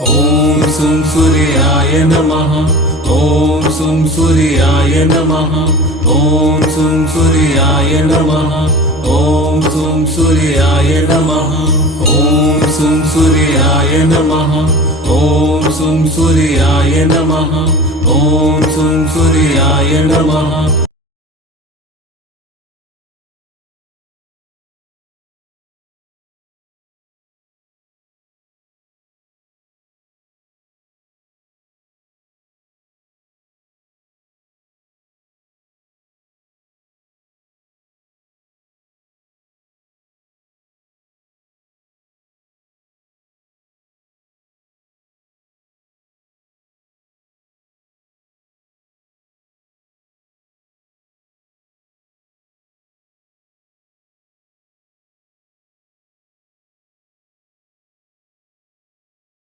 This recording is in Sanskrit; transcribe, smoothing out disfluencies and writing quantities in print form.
ॐ सुं सूर्याय नमः। ॐ सुं सूर्याय नमः। ॐ सुं सूर्याय नमः। ॐ सुं सूर्याय नमः। ॐ सुं सूर्याय नमः। ॐ सुं सूर्याय नमः। ॐ सुं सूर्याय नमः।